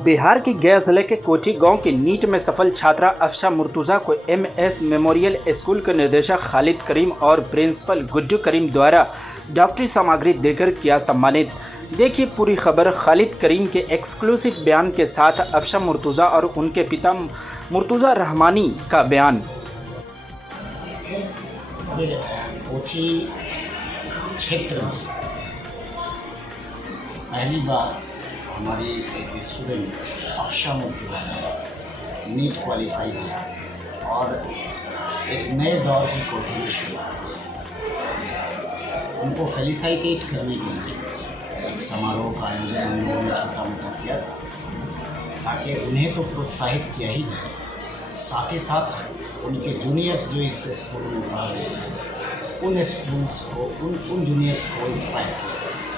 बिहार की गया जिले के कोठी गांव की नीट में सफल छात्रा अफशा मुर्तुज़ा को एमएस मेमोरियल स्कूल के निदेशक खालिद करीम और प्रिंसिपल गुड्डू करीम द्वारा डॉक्टरी सामग्री देकर किया सम्मानित। देखिए पूरी खबर खालिद करीम के एक्सक्लूसिव बयान के साथ अफशा मुर्तुज़ा और उनके पिता मुर्तुज़ा रहमानी का बयान। कोठी क्षेत्र में पहली बार हमारी एक स्टूडेंट अफशा मुर्तुज़ा ने नीट क्वालिफाई किया और एक नए दौर की कोठी में शुरुआत। उनको फेलिसाइटेट करने के लिए एक समारोह का आयोजन हम लोगों ने छोटा मोटा किया था, ताकि उन्हें तो प्रोत्साहित किया ही जाए, साथ ही साथ उनके जूनियर्स जो इस स्कूल में पढ़ रहे हैं उन स्कूल्स को उन जूनियर्स को इंस्पायर किया जा सके।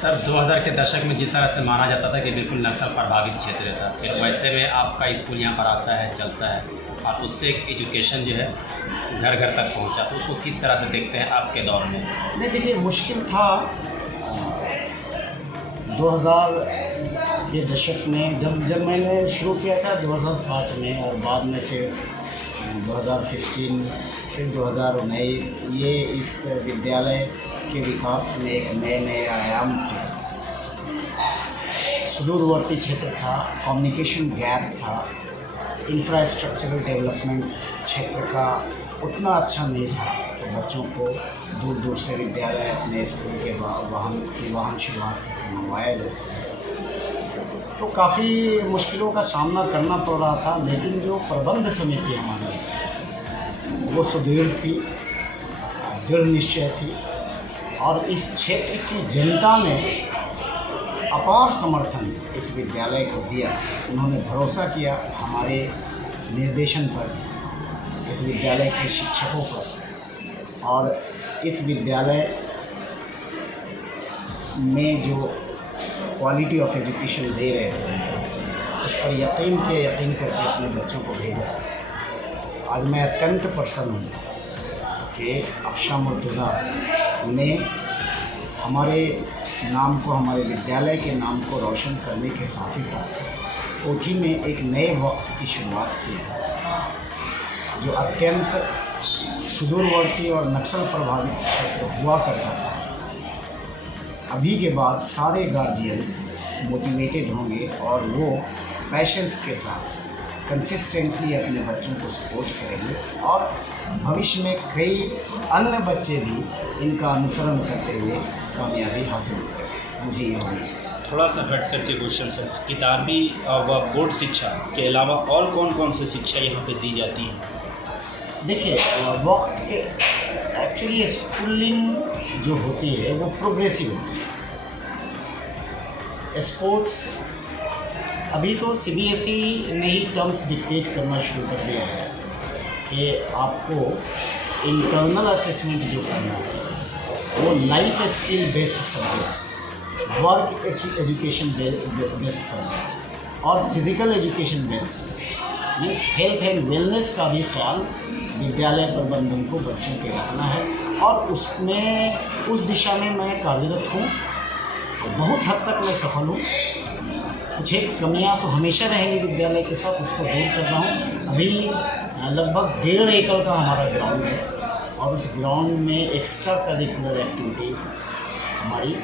सर 2000 के दशक में जिस तरह से माना जाता था कि बिल्कुल नक्सल प्रभावित क्षेत्र था, फिर वैसे में आपका स्कूल यहाँ पर आता है, चलता है और उससे एक एजुकेशन जो है घर घर तक पहुँचा, तो उसको किस तरह से देखते हैं आपके दौर में? नहीं, देखिए मुश्किल था 2000 के दशक में जब मैंने शुरू किया था 2005 में, और बाद में फिर 2015 फिर 2019 ये इस विद्यालय के विकास में एक नए आयाम थे। सुदूरवर्ती क्षेत्र था, कम्युनिकेशन गैप था, इंफ्रास्ट्रक्चरल डेवलपमेंट क्षेत्र का उतना अच्छा नहीं था तो बच्चों को दूर दूर से विद्यालय अपने स्कूल के वाहन शुरुआत मंगवाया जा सके। तो काफ़ी मुश्किलों का सामना करना पड़ रहा था, लेकिन जो प्रबंध समिति हमारी वो सुदृढ़ थी, दृढ़ निश्चय थी, और इस क्षेत्र की जनता ने अपार समर्थन इस विद्यालय को दिया। उन्होंने भरोसा किया हमारे निर्देशन पर, इस विद्यालय के शिक्षकों पर, और इस विद्यालय में जो क्वालिटी ऑफ एजुकेशन दे रहे थे उस पर यकीन करके अपने बच्चों को भेजा। आज मैं अत्यंत प्रसन्न हूँ कि अफशा मुर्तुज़ा ने हमारे नाम को, हमारे विद्यालय के नाम को रोशन करने के साथ ही साथ कोठी में एक नए वक्त की शुरुआत की है, जो अत्यंत सुदूरवर्ती और नक्सल प्रभावित क्षेत्र हुआ करता था। अभी के बाद सारे गार्जियंस मोटिवेटेड होंगे और वो पैशंस के साथ कंसिस्टेंटली अपने बच्चों को सपोर्ट करेंगे, और भविष्य में कई अन्य बच्चे भी इनका अनुसरण करते हुए कामयाबी हासिल करेंगे। मुझे ये उम्मीद। थोड़ा सा हट करके क्वेश्चन सर, किताबी व बोर्ड शिक्षा के अलावा और कौन से शिक्षा यहाँ पे दी जाती है? देखिए वक्त के एक्चुअली स्कूलिंग जो होती है वो प्रोग्रेसिव होती है। स्पोर्ट्स अभी तो CBSE ने ही टर्म्स डिक्टेट करना शुरू कर दिया है कि आपको इंटरनल असेसमेंट जो करना है वो life skill based subjects, work education based subjects और physical education based subjects, means health and wellness का भी ख्याल विद्यालय प्रबंधन को बच्चों के रखना है, और उसमें उस दिशा में मैं कार्यरत हूँ। बहुत हद तक मैं सफल हूँ। कुछ एक कमियाँ तो हमेशा रहेंगी विद्यालय के साथ, उसको दूर कर रहा हूँ। अभी लगभग 1.5 एकड़ का हमारा ग्राउंड है, और उस ग्राउंड में एक्स्ट्रा करिकुलर एक्टिविटीज़ हमारी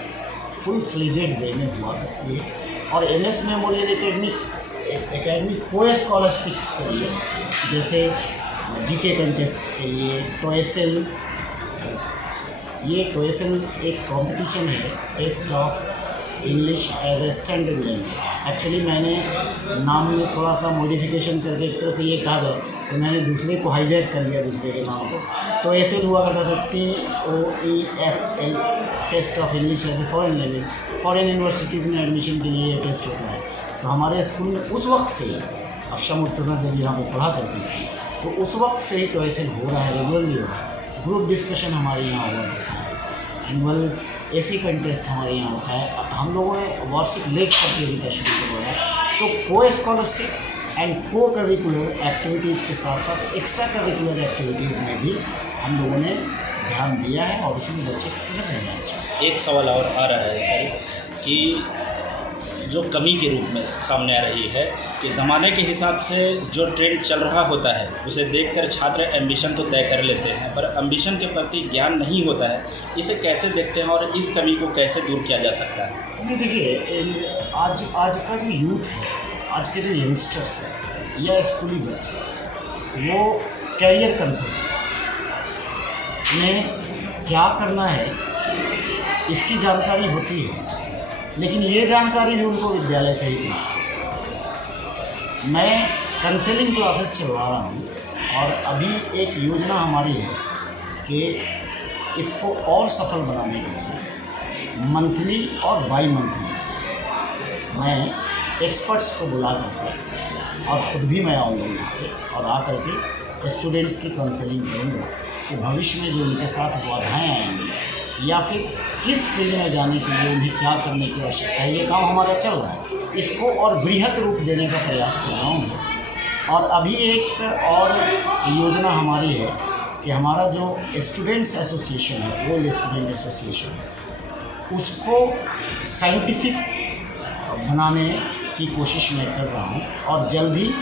फुल फ्लेजेड वे में हुआ करती है। और MS मेमोरियल एकेडमी को स्कॉलरशिप्स के लिए, जैसे GK कंटेस्ट के लिए TOESL, ये TOESL एक कंपटीशन है, test of English as a standard language. Actually मैंने नाम में थोड़ा सा मॉडिफिकेशन करके एक तरह से ये कहा था तो मैंने दूसरे को हाईजैक कर लिया, दूसरे के नाम को। TOEFL हुआ करता था TOEFL, test of English as a foreign language. Foreign universities में एडमिशन के लिए ये टेस्ट होता है। तो हमारे स्कूल में उस वक्त से अफशा मुर्तुज़ा जब यहाँ पर पढ़ा करती थी तो उस वक्त से ही TOEFL हो रहा है, रेगुलरली हो रहा है। ग्रुप डिस्कशन हमारे यहाँ हुआ करता है, एनुअल ऐसी कंटेस्ट हमारे यहाँ होता है। हम लोगों ने वार्षिक लेख प्रतियोगिता शुरू करवाया है। तो को स्कॉलरशिप एंड को करिकुलर एक्टिविटीज़ के साथ साथ एक्स्ट्रा करिकुलर एक्टिविटीज़ में भी हम लोगों ने ध्यान दिया है और उसमें बच्चे कर रहे हैं। एक सवाल और आ रहा है सर कि जो कमी के रूप में सामने आ रही है कि ज़माने के हिसाब से जो ट्रेंड चल रहा होता है उसे देखकर छात्र एम्बिशन तो तय कर लेते हैं, पर एम्बिशन के प्रति ज्ञान नहीं होता है। इसे कैसे देखते हैं और इस कमी को कैसे दूर किया जा सकता है? ये देखिए, आज का जो यूथ है, आज के जो यंगस्टर्स हैं या स्कूली बच्चे, वो कैरियर कॉन्शियस है। उन्हें क्या करना है इसकी जानकारी होती है, लेकिन ये जानकारी भी उनको विद्यालय से ही मिलती है। मैं काउंसलिंग क्लासेस चलवा रहा हूँ और अभी एक योजना हमारी है कि इसको और सफल बनाने के लिए मंथली और बाई मंथली मैं एक्सपर्ट्स को बुला करके और ख़ुद भी मैं आऊँगा यहाँ पे और आकर के स्टूडेंट्स की काउंसलिंग करूँगा कि भविष्य में जो उनके साथ बाधाएँ आएंगी या फिर किस फील्ड में जाने के लिए उन्हें क्या करने की आवश्यकता है। ये काम हमारा चल रहा है, इसको और बृहद रूप देने का प्रयास कर रहा हूँ। और अभी एक और योजना हमारी है कि हमारा जो स्टूडेंट्स एसोसिएशन है, वर्ल्ड स्टूडेंट एसोसिएशन है, उसको साइंटिफिक बनाने की कोशिश मैं कर रहा हूँ। और जल्द ही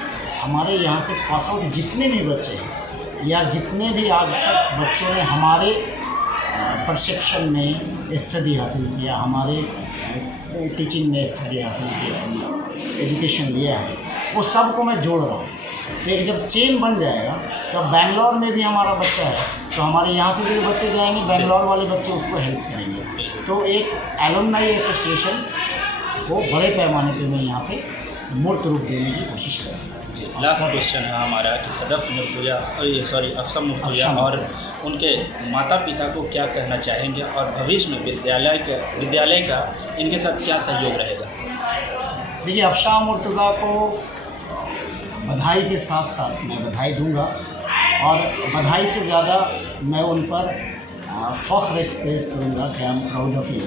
हमारे यहाँ से पास आउट जितने भी बच्चे हैं या जितने भी आज तक बच्चों ने हमारे परसेप्शन में स्टडी हासिल किया, हमारे टीचिंग में स्टडी हासिल किया, एजुकेशन लिया है, वो सबको मैं जोड़ रहा हूँ। तो एक जब चेन बन जाएगा तो बेंगलोर में भी हमारा बच्चा है तो हमारे यहाँ से जो बच्चे जाएंगे बेंगलोर वाले बच्चे उसको हेल्प करेंगे। तो एक एलुमनाई एसोसिएशन को बड़े पैमाने पे मैं यहाँ पे मूर्त रूप देने की कोशिश कर रहा हूँ। लास्ट क्वेश्चन है हमारा कि सदफ मुर्तुजा अफसर मुर्तुजा और उनके माता पिता को क्या कहना चाहेंगे और भविष्य में विद्यालय का इनके साथ क्या सहयोग रहेगा? देखिए, अफसर मुर्तुजा को बधाई के साथ साथ मैं बधाई दूंगा और बधाई से ज़्यादा मैं उन पर फ़ख्र एक्सप्रेस करूंगा कि I am proud of you.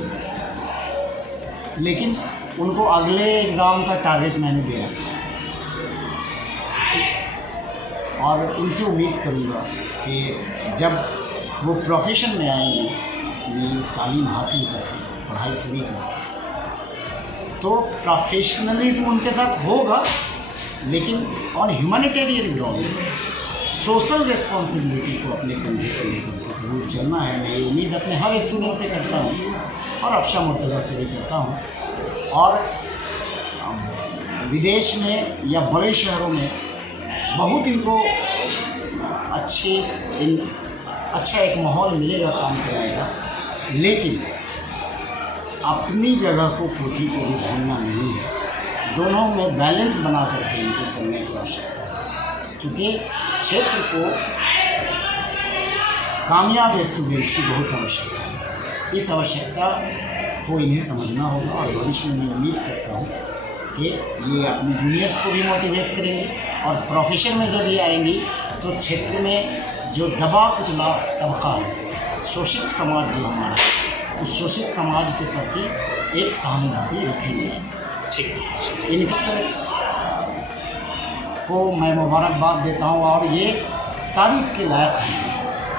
लेकिन उनको अगले एग्ज़ाम का टारगेट मैंने दिया और उनसे उम्मीद करूंगा कि जब वो प्रोफेशन में आएंगे, अपनी तालीम हासिल करके, पढ़ाई पूरी करके, तो प्रोफेशनलिज्म उनके साथ होगा, लेकिन on humanitarian ground social responsibility को अपने कंधे पर लेकर जरूर चलना है। मैं ये उम्मीद अपने हर स्टूडेंट से करता हूँ और अफसर मुर्तज़ा से भी करता हूँ। और विदेश में या बड़े शहरों में बहुत इनको अच्छा एक माहौल मिलेगा काम करने का, लेकिन अपनी जगह को कोठी को भी भूलना नहीं है। दोनों में बैलेंस बना करके इनको चलने की आवश्यकता है, क्योंकि क्षेत्र को कामयाब स्टूडेंट्स की बहुत आवश्यकता है। इस आवश्यकता को इन्हें समझना होगा और भविष्य में मैं उम्मीद करता हूँ कि ये अपने जूनियर्स को भी मोटिवेट करेंगे और प्रोफेशन में जब ये आएंगी तो क्षेत्र में जो दबा कुचला तबका है, शोषित समाज जो हमारा है, उस शोषित समाज के प्रति एक सहानुभूति रखेंगे। ठीक, इनसे को मैं मुबारकबाद देता हूँ और ये तारीफ़ के लायक है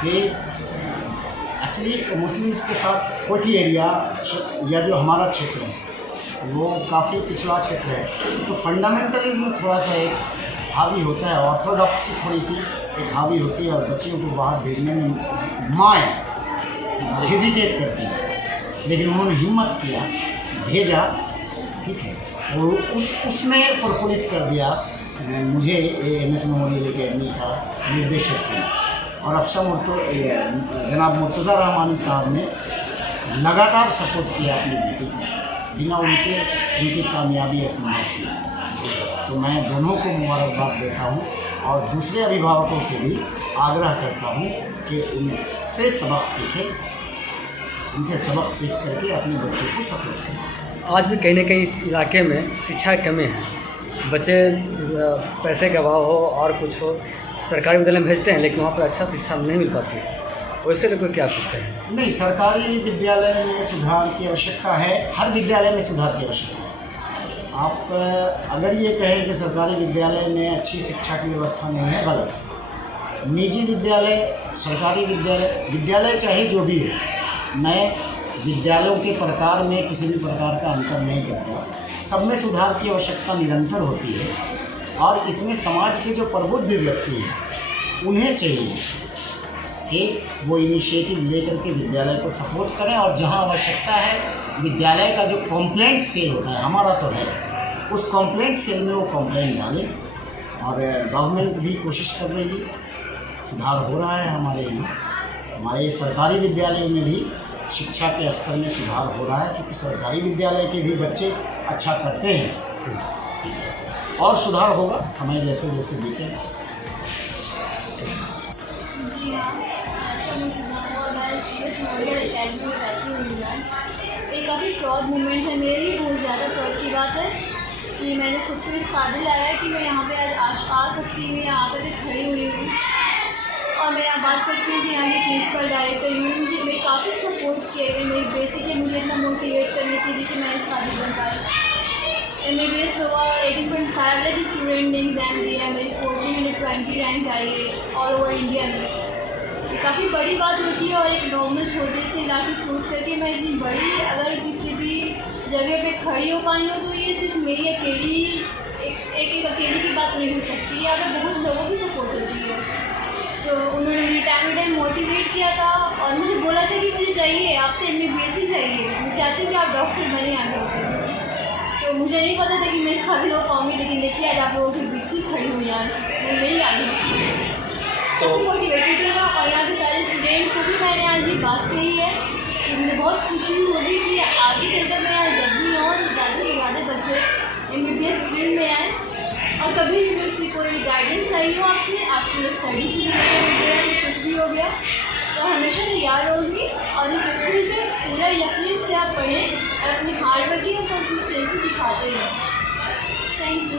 कि एक्चुअली मुस्लिम्स के साथ कोठी एरिया या जो हमारा क्षेत्र है वो काफ़ी पिछड़ा क्षेत्र है, तो फंडामेंटलिज्म थोड़ा सा एक हावी होता है, ऑर्थोडॉक्सी थोड़ी सी एक हावी होती है और बच्चियों को बाहर भेजने में माएँ हेजिटेट करती है, लेकिन उन्होंने हिम्मत किया, भेजा, ठीक है, और उसने प्रफुल्लित कर दिया मुझे MS मेमोरियल अकेडमी का निर्देशक किया। और अफसर जनाब मुर्तज़ा रहमानी साहब ने लगातार सपोर्ट किया अपनी बेटी को, बिना उनकी कामयाबी असंभव थी। तो मैं दोनों को मुबारकबाद देता हूँ और दूसरे अभिभावकों से भी आग्रह करता हूँ कि उनसे सबक सीखें, उनसे सबक सीख करके अपने बच्चों को सपोर्ट करें। आज भी कहीं ना कहीं इस इलाके में शिक्षा की कमी है, बच्चे पैसे का अभाव हो और कुछ हो, सरकारी विद्यालय में भेजते हैं लेकिन वहाँ पर अच्छा शिक्षा नहीं मिल पाती है, वैसे लोगों को क्या कुछ कहें? नहीं, सरकारी विद्यालय में सुधार की आवश्यकता है, हर विद्यालय में सुधार की आवश्यकता है। आप अगर ये कहें कि सरकारी विद्यालय में अच्छी शिक्षा की व्यवस्था नहीं है, गलत। निजी विद्यालय, सरकारी विद्यालय चाहे जो भी हो, मैं विद्यालयों के प्रकार में किसी भी प्रकार का अंतर नहीं करता। सब में सुधार की आवश्यकता निरंतर होती है और इसमें समाज के जो प्रबुद्ध व्यक्ति हैं उन्हें चाहिए कि वो इनिशिएटिव लेकर के विद्यालय को सपोर्ट करें और जहां आवश्यकता है विद्यालय का जो कंप्लेंट सेल होता है, हमारा तो है, उस कंप्लेंट सेल में वो कंप्लेंट डालें। और गवर्नमेंट भी कोशिश कर रही है, सुधार हो रहा है हमारे यहाँ। हमारे सरकारी विद्यालय में भी शिक्षा के स्तर में सुधार हो रहा है, क्योंकि सरकारी विद्यालय के भी बच्चे अच्छा करते हैं और सुधार होगा समय जैसे जैसे बीतेगा। जी हाँ, मैं मेमोरियल अकेडमी में बैठी हुई आज। एक काफ़ी प्राउड मोमेंट है मेरे लिए, बहुत ज़्यादा प्राउड की बात है कि मैंने खुद को इस काबिल आया है कि मैं यहाँ पे आज आ सकती हूँ, यहाँ पर खड़ी हुई हूँ। और मैं यहाँ बात करती हूँ कि यहाँ के प्रिंसिपल डायरेक्टर इन्होंने मुझे मेरी काफ़ी सपोर्ट किया है। मेरी बेसिकली मुझे इतना मोटिवेट करने के लिए कि मैं इस काबिल बन पाई। MBBS हुआ 18.5 लाख स्टूडेंट ने एग्ज़ाम दिया, मेरी 40 रैंक आई है ऑल ओवर इंडिया में। काफ़ी बड़ी बात होती है और एक नॉर्मल छोटे से इलाके सोच करके मैं इतनी बड़ी अगर किसी भी जगह पे खड़ी हो पाई हूँ तो ये सिर्फ मेरी अकेली एक अकेली की बात नहीं हो सकती, यहाँ पे बहुत लोगों की सपोर्ट होती है। तो उन्होंने मुझे टाइम मोटिवेट किया था और मुझे बोला था कि मुझे चाहिए, आपसे MBBS ही चाहिए, मैं चाहती हूँ कि आप डॉक्टर बने आगे। तो मुझे नहीं पता था कि मैं काबिल हो पाऊँगी, लेकिन देखिए आज आप लोगों के बीच ही खड़ी हुई यार, मैं नहीं आगे तो मोटिवेटेड हुआ। और यहाँ के सारे स्टूडेंट को भी मैंने आज ये बात कही है कि मुझे बहुत खुशी होगी कि आगे चलकर मैं यहाँ जब भी और ज़्यादा से ज़्यादा बच्चे MBBS फील्ड में आए। और कभी भी मुझसे कोई गाइडेंस चाहिए हो आपसे, आपकी स्टडी से रिलेटेड हो गया या कुछ भी हो गया, तो हमेशा तैयार रहूँगी। और इस स्कूल पे पूरा यकीन से आप पढ़ें और अपनी हार्ड वर्किंग और कंसिस्टेंसी दिखाते हैं। Thank you.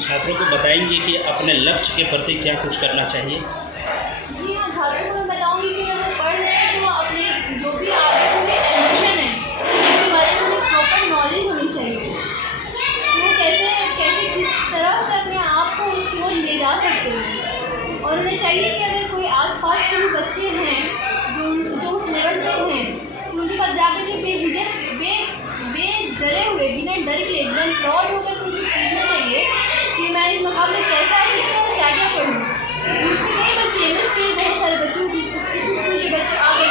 छात्रों को बताएंगे कि अपने लक्ष्य के प्रति क्या कुछ करना चाहिए? जी हाँ, छात्रों को मैं बताऊँगी कि अगर पढ़ रहे हैं तो अपने जो भी आगे उनके एम्बिशन है उसके बारे में उन्हें प्रॉपर नॉलेज होनी चाहिए। वो कैसे किस तरह से अपने आप को उसकी ओर ले जा सकते हैं। और उन्हें चाहिए कि अगर कोई आसपास के भी बच्चे हैं जो उस लेवल पे हैं तो उनके पास जाकर के बेडरे हुए बिना डर के एकदम प्राउड होकर मुझे पूछना चाहिए कि मैं इस मकाम में कैसे आ सकता हूँ, क्या क्या करूँ। मुझसे कई बच्चे हैं, मुझसे बहुत सारे बच्चों की स्कूल के बच्चे आ गए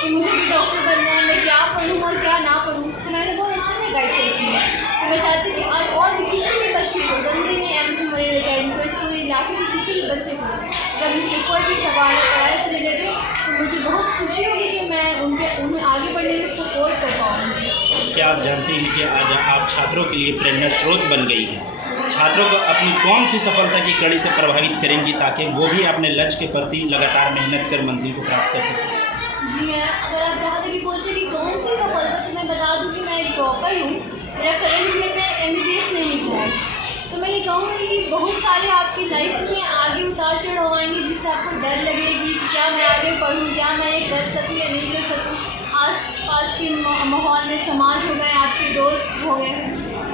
कि मुझे भी डॉक्टर बनना है, मैं क्या पढ़ूँ और क्या ना पढ़ूँ। तो मैंने बहुत अच्छे से गाइड करती है। तो मैं चाहती हूँ कि आज और भी किसी भी बच्चे को, जरूरी नहीं MBBS अकेडमी को, पूरे इलाके के किसी भी बच्चे को अगर मुझसे कोई भी सवाल है पढ़ाई से रिलेटेड तो मुझे बहुत खुशी होगी कि मैं उन्हें आगे बढ़ने में सपोर्ट कर पाऊँगी। क्या आप जानते हैं कि आज आप छात्रों के लिए प्रेरणा स्रोत बन गई हैं? छात्रों को अपनी कौन सी सफलता की कड़ी से प्रभावित करेंगी ताकि वो भी अपने लक्ष्य के प्रति लगातार मेहनत कर मंजिल को प्राप्त कर सकें? जी है, अगर आप जहाँ तक बोलते हैं कि कौन सी सफलता, तो मैं बता दूँ कि मैं एक टॉपर हूँ। मेरा करंट में मैं MBBS नहीं हुआ है, तो मैं ये कहूँगी कि बहुत सारे आपकी लाइफ में आगे उतार चढ़ाव आएंगे जिससे आपको डर लगेगी कि क्या मैं आगे पढ़ूँ, क्या मैं ये कर सकूँ या नहीं कर सकूँ। आस पास के माहौल में समाज हो गए, आपके दोस्त हो गए,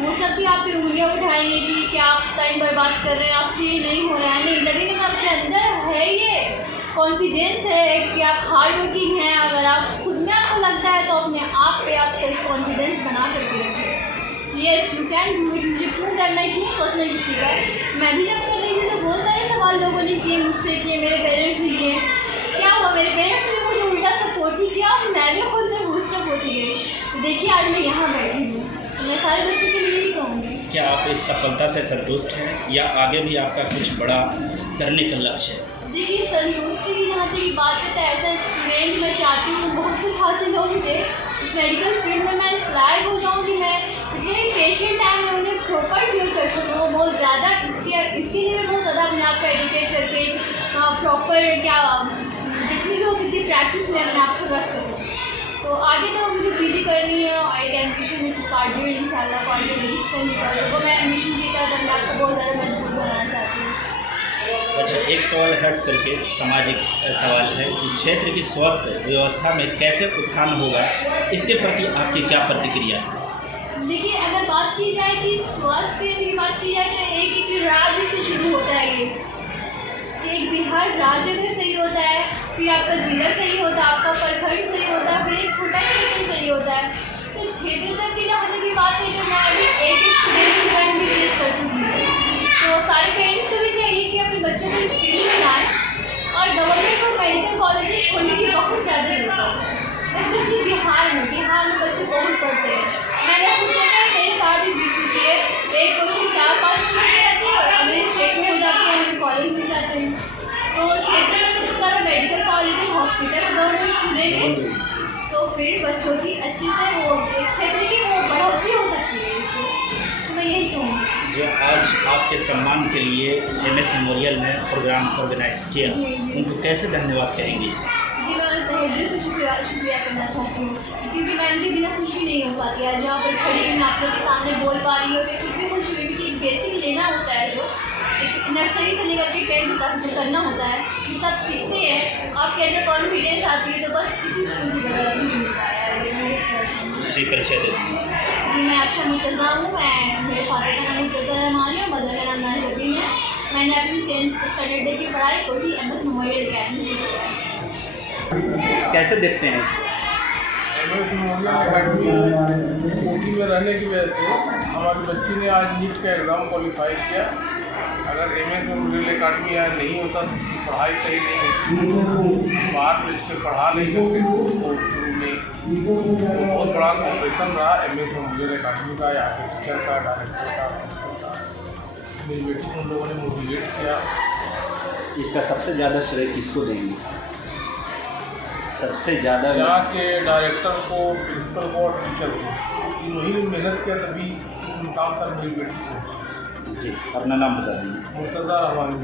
वो सब भी आप पे उंगलियाँ उठाएंगे कि क्या आप टाइम बर्बाद कर रहे हैं, आपसे ये नहीं हो रहा है। नहीं लगेगा कि आपके अंदर है ये कॉन्फिडेंस है कि आप हार्ड वर्किंग हैं। अगर आप खुद में आपको लगता है तो अपने आप पे आप सेल्फ कॉन्फिडेंस बना करके रखें। Yes you can do it. मुझे क्यों करना है, क्यों सोचना किसी का। मैं भी जब कर रही थी तो बहुत सारे सवाल लोगों ने किए मुझसे, किए मेरे पेरेंट्स भी किए। क्या हुआ, मेरे पेरेंट्स ने मुझे उल्टा सपोर्ट ही किया और मैं भी खुद में बूस्टअप होती गई। तो देखिए आज मैं यहाँ बैठी हूँ, तो मैं सारे बच्चों के लिए ही कहूँगी। क्या आप इस सफलता से संतुष्ट हैं या आगे भी आपका कुछ बड़ा करने का लक्ष्य है? देखिए संतुष्टि की जहाँ तक बात है तो ऐसा स्टूडेंट मैं चाहती हूँ बहुत कुछ हासिल हो मुझे इस मेडिकल फील्ड में। मैं इस लायक हो जाऊँ कि मैं जितने भी पेशेंट आए मैं उन्हें प्रॉपर क्योर कर सकूँ। बहुत ज़्यादा इसके लिए मैं बहुत ज़्यादा अपने आप को एजुकेट करके प्रॉपर क्या जितनी भी हो सकती प्रैक्टिस में अपने आप को रख सकूँ। तो आगे तो मुझे PG करनी है और एक एडमिशन में कार्डियो इंशाल्लाह कार्डियो करनी पड़ेगा। तो मैं एडमिशन की तरह अपने आप को बहुत ज़्यादा मजबूत बनाना चाहती हूँ। अच्छा, एक सवाल हट करके सामाजिक सवाल है कि क्षेत्र की स्वास्थ्य व्यवस्था में कैसे उत्थान होगा, इसके प्रति आपकी क्या प्रतिक्रिया है? देखिए अगर बात की जाए कि स्वास्थ्य की बात की जाए तो एक राज्य से शुरू होता है। ये एक बिहार राज्य अगर सही होता है, फिर आपका जिला सही होता है, आपका प्रखंड सही होता है, फिर एक छोटा क्षेत्र सही होता है। तो क्षेत्र तक की जहाँ तक की बात है तो मैं अभी एक स्टूडेंट के बारे में फेस कर चुकी हूँ। तो सारे पेरेंट्स को भी चाहिए कि अपने बच्चों को इस फील्ड में लाएँ और गवर्नमेंट और मेडिकल कॉलेजेस खोलने की बहुत ज़्यादा ज़रूरत है। स्पेशली बिहार में बच्चे बहुत पढ़ते हैं। मैंने खुद देखा है, मेरे साथ भी बीत चुकी है। एक कोचिंग 4-5 मिनट में रहती है और अगले स्टेट में हो जाती है, उनके कॉलेज मिल जाते हैं। तो क्षेत्र में इस तरह मेडिकल कॉलेज हॉस्पिटल गवर्नमेंट खुलेंगे तो फिर बच्चों की अच्छी से वो क्षेत्र की वो बढ़ोतरी हो सकती है। तो मैं यही कहूँगी। जो आज आपके सम्मान के लिए MS मेमोरियल ने प्रोग्राम ऑर्गेनाइज किया, उनको कैसे धन्यवाद कहेंगे? जी, मैं तहे दिल से शुक्रिया करना चाहती हूँ, क्योंकि मैं इनके बिना कुछ भी नहीं हो पाती। आज जहाँ पर खड़ी मैं आप लोग के सामने बोल पा रही हूँ, फिर कुछ भी खुशी हुई, क्योंकि बेसिक लेना होता है जो नर्सरी से लेकर के 10th तक जो करना होता है ये सब सीखते हैं। आपके अंदर कॉन्फिडेंस आती है तो बस किसी स्कूल की बदौलत ही मिलता है। जी, परिचय दे दीजिए। जी, मैं आपका मुर्तज़ा हूँ। मेरे फादर का नाम मुर्तज़ा रहमानी है, मदर का नाम नाज़रीन है। मैंने अपनी 10th स्टैंडर्ड तक की पढ़ाई कोठी MS मेमोरियल अकेडमी से की है। कैसे देखते हैं इसको? MS मेमोरियल अकेडमी कोठी में रहने की वजह से हमारी बच्ची ने आज नीट का एग्ज़ाम क्वालिफाई किया। अगर MS मेमोरियल अकेडमी यहाँ नहीं होता तो उसकी पढ़ाई सही नहीं होती, बाहर भेज कर पढ़ा नहीं सकते तो शुरू में बहुत बड़ा कॉम्पिटिशन रहा MS मेमोरियल अकेडमी का, यहाँ के टीचर का, डायरेक्टर का। मेरी बेटी को उन लोगों ने मोटिवेट किया। इसका सबसे ज़्यादा श्रेय किसको देंगे? सबसे ज़्यादा यहाँ के डायरेक्टर को, प्रिंसिपल को और टीचर को, इन्होंने ही मेहनत किया तभी इस मुकाम तक मेरी बेटी पहुँची। जी, अपना नाम बता दीजिए। मुर्तज़ा रहमानी।